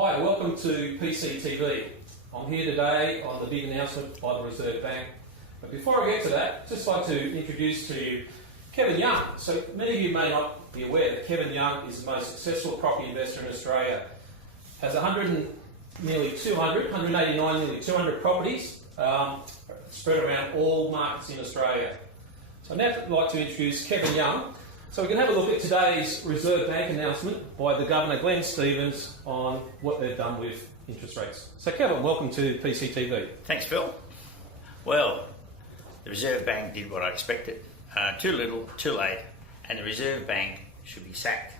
Hi, welcome to PCTV. I'm here today on the big announcement by the Reserve Bank. But before I get to that, I'd just like to introduce to you Kevin Young. So many of you may not be aware that Kevin Young is the most successful property investor in Australia. Has 189, nearly 200 properties spread around all markets in Australia. So now I'd like to introduce Kevin Young. So we can have a look at today's Reserve Bank announcement by the Governor Glenn Stevens on what they've done with interest rates. So Kevin, welcome to PCTV. Thanks, Phil. Well, the Reserve Bank did what I expected. Too little, too late, and the Reserve Bank should be sacked.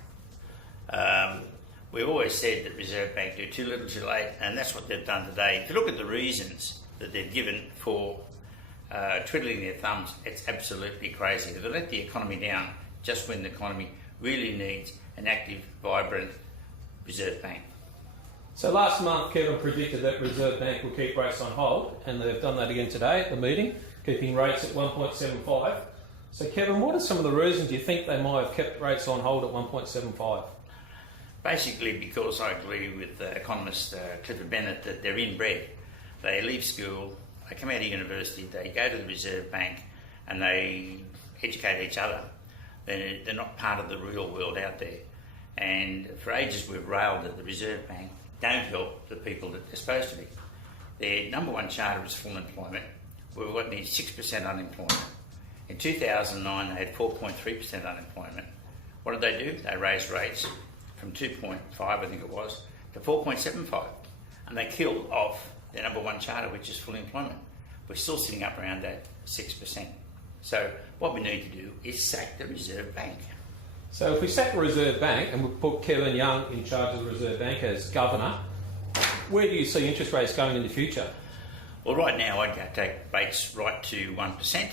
We've always said that Reserve Bank do too little, too late, and that's what they've done today. If you look at the reasons that they've given for twiddling their thumbs, it's absolutely crazy. They've let the economy down just when the economy really needs an active, vibrant Reserve Bank. So last month, Kevin predicted that Reserve Bank will keep rates on hold, and they've done that again today at the meeting, keeping rates at 1.75. So Kevin, what are some of the reasons you think they might have kept rates on hold at 1.75? Basically because I agree with economist Clifford Bennett that they're inbred. They leave school, they come out of university, they go to the Reserve Bank and they educate each other. They're not part of the real world out there. And for ages we've railed that the Reserve Bank don't help the people that they're supposed to be. Their number one charter is full employment. We've got nearly 6% unemployment. In 2009 they had 4.3% unemployment. What did they do? They raised rates from 2.5, I think it was, to 4.75. And they killed off their number one charter, which is full employment. We're still sitting up around that 6%. So what we need to do is sack the Reserve Bank. So if we sack the Reserve Bank and we put Kevin Young in charge of the Reserve Bank as Governor, where do you see interest rates going in the future? Well, right now I'd take rates right to 1%.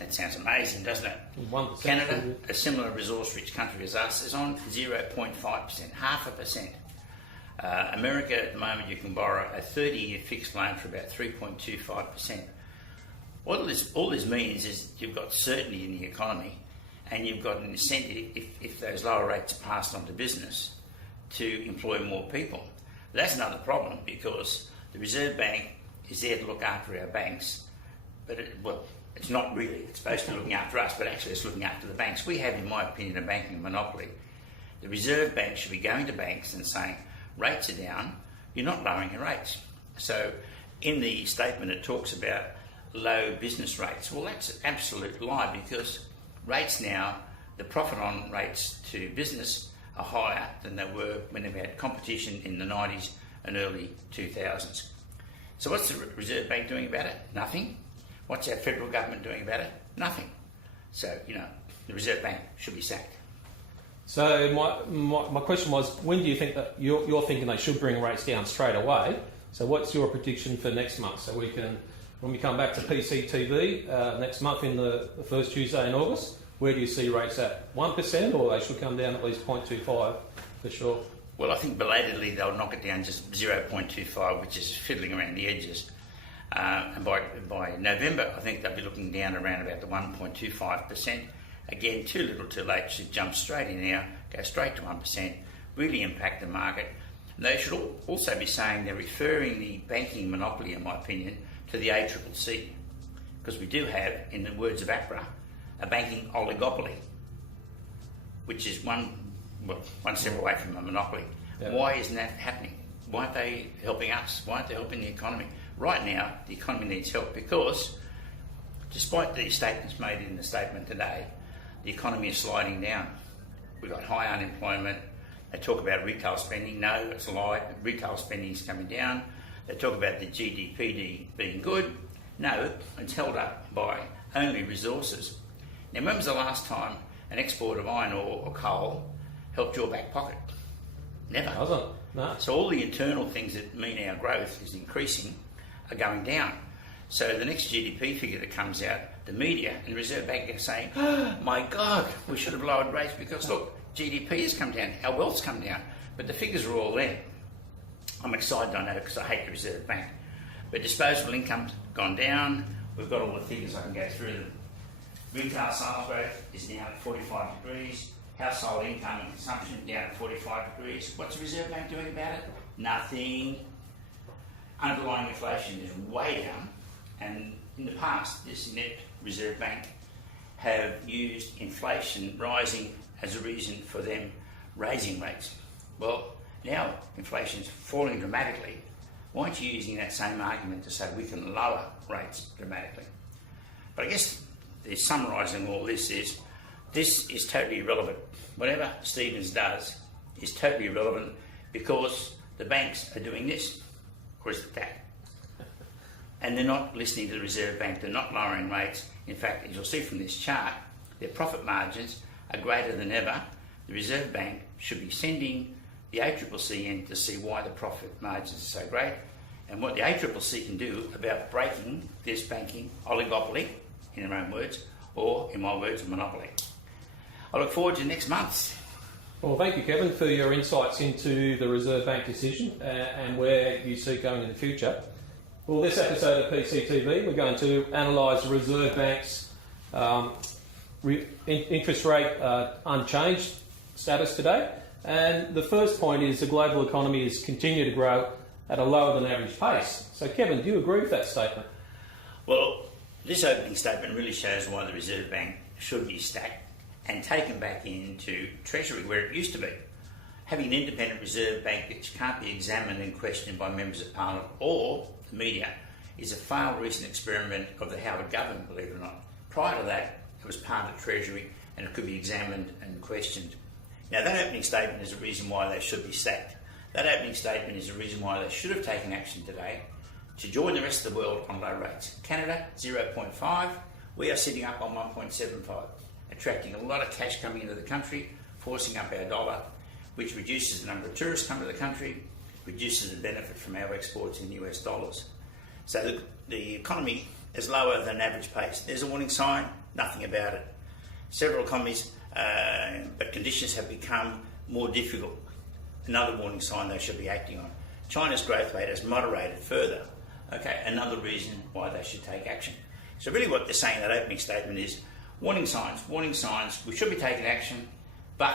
That sounds amazing, doesn't it? 1%. Canada, a similar resource-rich country as us, is on 0.5%, 0.5%. America, at the moment, you can borrow a 30-year fixed loan for about 3.25%. All this means is you've got certainty in the economy and you've got an incentive, if those lower rates are passed on to business, to employ more people. That's another problem because the Reserve Bank is there to look after our banks, but it's not really. It's supposed to be looking after us, but actually it's looking after the banks. We have, in my opinion, a banking monopoly. The Reserve Bank should be going to banks and saying, rates are down, you're not lowering your rates. So in the statement it talks about low business rates. Well, that's an absolute lie because rates now, the profit on rates to business are higher than they were when they had competition in the 90s and early 2000s. So what's the Reserve Bank doing about it? Nothing. What's our federal government doing about it? Nothing. So, the Reserve Bank should be sacked. So my question was, when do you think that you're thinking they should bring rates down straight away? So what's your prediction for next month? So we can, when we come back to PCTV next month in the first Tuesday in August, where do you see rates at? 1%, or they should come down at least 0.25 for sure? Well, I think belatedly they'll knock it down just 0.25, which is fiddling around the edges. And by November, I think they'll be looking down around about the 1.25%. Again, too little, too late. Should jump straight in now, go straight to 1%, really impact the market. And they should also be saying they're referring the banking monopoly, in my opinion, to the ACCC, because we do have, in the words of APRA, a banking oligopoly, which is one step away from a monopoly. Yep. Why isn't that happening? Why aren't they helping us? Why aren't they helping the economy? Right now, the economy needs help because, despite the statements made in the statement today, the economy is sliding down. We've got high unemployment. They talk about retail spending. No, it's a lie. Retail spending is coming down. They talk about the GDP being good. No, it's held up by only resources. Now, when was the last time an export of iron ore or coal helped your back pocket? Never. It doesn't. No. So all the internal things that mean our growth is increasing are going down. So the next GDP figure that comes out, the media and the Reserve Bank are saying, oh my God, we should have lowered rates because look, GDP has come down, our wealth's come down, but the figures are all there. I'm excited on that because I hate the Reserve Bank. But disposable income's gone down, we've got all the figures, I can go through them. Retail sales growth is now at 45 degrees, household income and consumption down at 45 degrees. What's the Reserve Bank doing about it? Nothing. Underlying inflation is way down, and in the past, this inept Reserve Bank have used inflation rising as a reason for them raising rates. Well, now inflation's falling dramatically. Why aren't you using that same argument to say we can lower rates dramatically? But I guess the summarising all this is totally irrelevant. Whatever Stevens does is totally irrelevant because the banks are doing this, or is it that? And they're not listening to the Reserve Bank, they're not lowering rates. In fact, as you'll see from this chart, their profit margins are greater than ever. The Reserve Bank should be sending the ACCC in to see why the profit margins are so great and what the ACCC can do about breaking this banking oligopoly, in their own words, or in my words, a monopoly. I look forward to next month. Well, thank you, Kevin, for your insights into the Reserve Bank decision and where you see it going in the future. Well, this episode of PCTV, we're going to analyse the Reserve Bank's interest rate unchanged status today. And the first point is the global economy has continued to grow at a lower than average pace. So, Kevin, do you agree with that statement? Well, this opening statement really shows why the Reserve Bank should be stacked and taken back into Treasury where it used to be. Having an independent Reserve Bank which can't be examined and questioned by members of Parliament or the media is a failed recent experiment of the Howard government, believe it or not. Prior to that, it was part of Treasury and it could be examined and questioned. Now, that opening statement is a reason why they should be sacked. That opening statement is a reason why they should have taken action today to join the rest of the world on low rates. Canada, 0.5. We are sitting up on 1.75, attracting a lot of cash coming into the country, forcing up our dollar, which reduces the number of tourists coming to the country, reduces the benefit from our exports in US dollars. So the economy is lower than average pace. There's a warning sign, nothing about it. Several economies, but conditions have become more difficult. Another warning sign they should be acting on. China's growth rate has moderated further. Okay, another reason why they should take action. So really what they're saying in that opening statement is warning signs, we should be taking action, but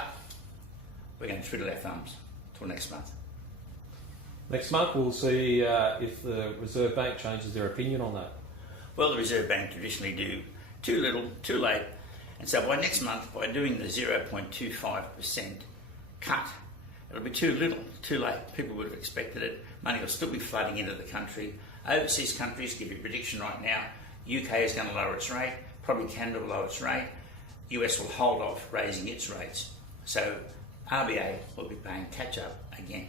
we're going to twiddle our thumbs till next month. Next month we'll see if the Reserve Bank changes their opinion on that. Well, the Reserve Bank traditionally do too little, too late, and so by next month, by doing the 0.25% cut, it'll be too little, too late. People would have expected it. Money will still be flooding into the country. Overseas countries, give you a prediction right now, UK is going to lower its rate, probably Canada will lower its rate, US will hold off raising its rates. So RBA will be playing catch up again.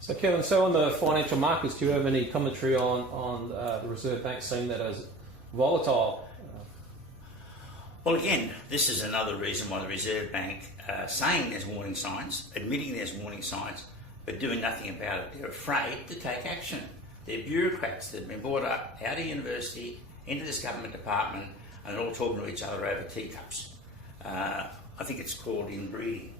So Kevin, on the financial markets, do you have any commentary on the Reserve Bank seeing that as volatile? Well, again, this is another reason why the Reserve Bank saying there's warning signs, admitting there's warning signs, but doing nothing about it. They're afraid to take action. They're bureaucrats that have been brought up out of university, into this government department, and they're all talking to each other over teacups. I think it's called inbreeding.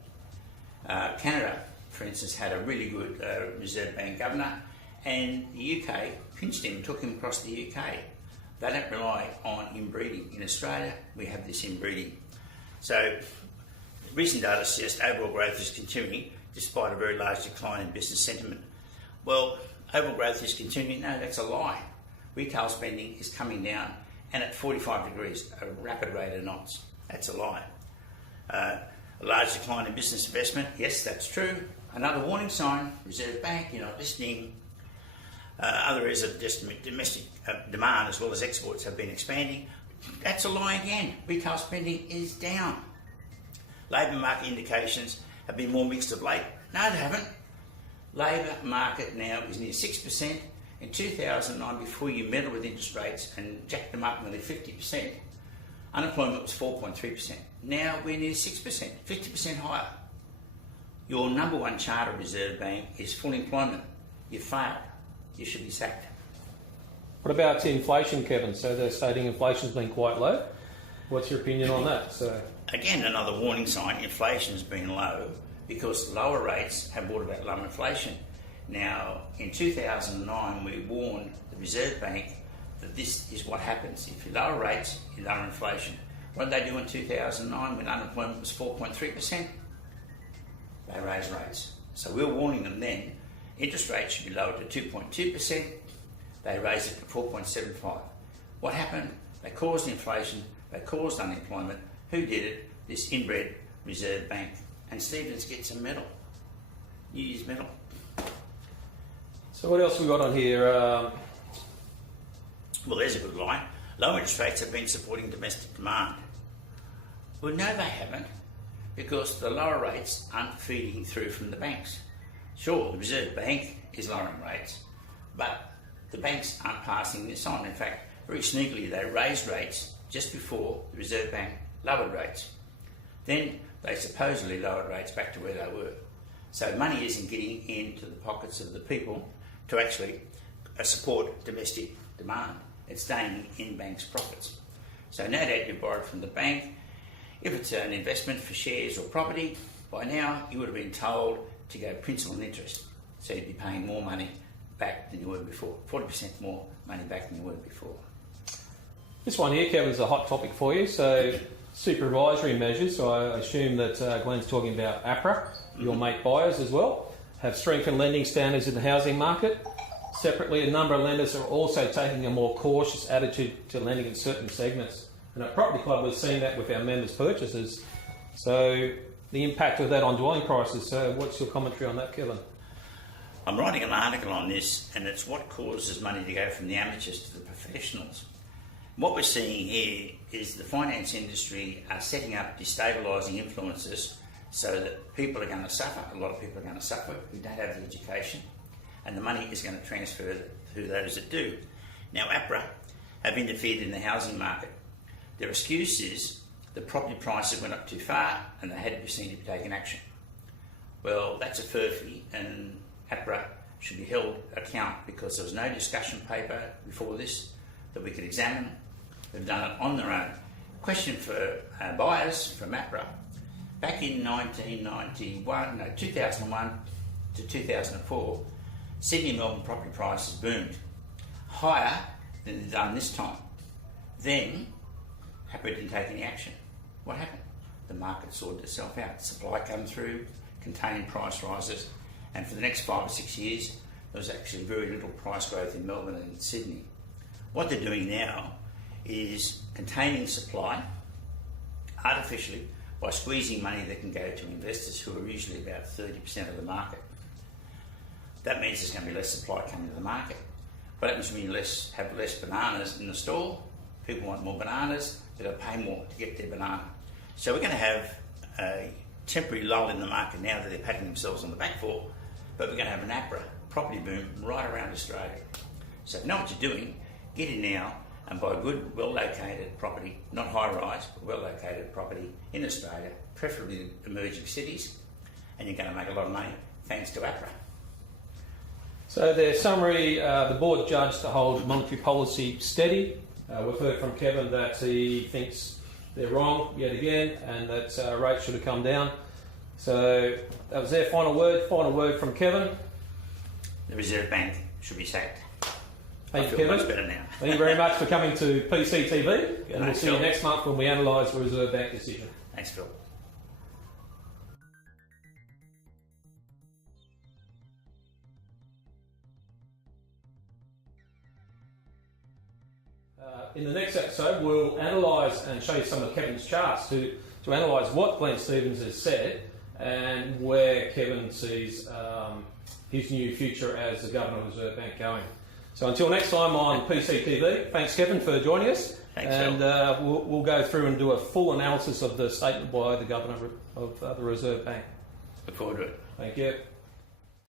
Canada, for instance, had a really good Reserve Bank governor, and the UK pinched him, took him across the UK. They don't rely on inbreeding. In Australia, we have this inbreeding. So, recent data suggests overall growth is continuing despite a very large decline in business sentiment. Well, overall growth is continuing. No, that's a lie. Retail spending is coming down, and at 45 degrees, a rapid rate of knots. That's a lie. A large decline in business investment. Yes, that's true. Another warning sign. Reserve Bank, you're not listening. Other areas of domestic demand as well as exports have been expanding. That's a lie again. Retail spending is down. Labour market indications have been more mixed of late. No, they haven't. Labour market now is near 6%. In 2009, before you meddled with interest rates and jacked them up nearly 50%, unemployment was 4.3%. Now we're near 6%, 50% higher. Your number one charter, Reserve Bank, is full employment. You failed. You should be sacked. What about inflation, Kevin? So they're stating inflation's been quite low. What's your opinion on that? So again, another warning sign. Inflation's been low because lower rates have brought about low inflation. Now, in 2009, we warned the Reserve Bank that this is what happens. If you lower rates, you lower inflation. What did they do in 2009 when unemployment was 4.3%? They raised rates. So we were warning them then, interest rates should be lowered to 2.2%. They raised it to 4.75%. What happened? They caused inflation, they caused unemployment. Who did it? This inbred Reserve Bank. And Stevens gets a medal. New Year's medal. So what else we got on here? Well, there's a good line. Low interest rates have been supporting domestic demand. Well, no, they haven't, because the lower rates aren't feeding through from the banks. Sure, the Reserve Bank is lowering rates, but the banks aren't passing this on. In fact, very sneakily, they raised rates just before the Reserve Bank lowered rates. Then they supposedly lowered rates back to where they were. So money isn't getting into the pockets of the people to actually support domestic demand. It's staying in banks' profits. So no doubt you borrowed from the bank. If it's an investment for shares or property, by now you would have been told to go principal and interest. So you'd be paying more money back than you were before, 40% more money back than you were before. This one here, Kevin, is a hot topic for you. So supervisory measures, so I assume that Glenn's talking about APRA, your mate buyers as well, have strengthened lending standards in the housing market. Separately, a number of lenders are also taking a more cautious attitude to lending in certain segments. And at Property Club, we've seen that with our members' purchases. So the impact of that on dwelling prices. So what's your commentary on that, Kevin? I'm writing an article on this, and it's what causes money to go from the amateurs to the professionals. What we're seeing here is the finance industry are setting up destabilising influences so that people are going to suffer. A lot of people are going to suffer who don't have the education, and the money is going to transfer to those that do. Now, APRA have interfered in the housing market. Their excuse is the property prices went up too far and they had to be seen to be taking action. Well, that's a furphy, and APRA should be held account because there was no discussion paper before this that we could examine. They've done it on their own. Question for buyers from APRA. Back in 2001 to 2004, Sydney and Melbourne property prices boomed, higher than they've done this time. Then, APRA didn't take any action. What happened? The market sorted itself out. Supply came through, containing price rises, and for the next 5 or 6 years, there was actually very little price growth in Melbourne and Sydney. What they're doing now is containing supply artificially by squeezing money that can go to investors who are usually about 30% of the market. That means there's going to be less supply coming to the market. What happens when you have less bananas in the store? People want more bananas, they've got to pay more to get their banana. So we're going to have a temporary lull in the market now that they're patting themselves on the back for, but we're going to have an APRA property boom right around Australia. So if you know what you're doing, get in now and buy good, well-located property, not high-rise, but well-located property in Australia, preferably emerging cities, and you're going to make a lot of money thanks to APRA. So their summary, the board judged to hold monetary policy steady. We've heard from Kevin that he thinks they're wrong yet again and that rates should have come down. So that was their final word. Final word from Kevin. The Reserve Bank should be sacked. Thank you, feel Kevin. much better now. Thank you very much for coming to PCTV, and we'll see you Phil. next month when we analyse the Reserve Bank decision. Thanks, Phil. In the next episode, we'll analyse and show you some of Kevin's charts to analyse what Glenn Stevens has said and where Kevin sees his new future as the Governor of the Reserve Bank going. So until next time on PCTV, thanks Kevin for joining us. Thanks, and we'll go through and do a full analysis of the statement by the Governor of the Reserve Bank. Look forward to it. Thank you.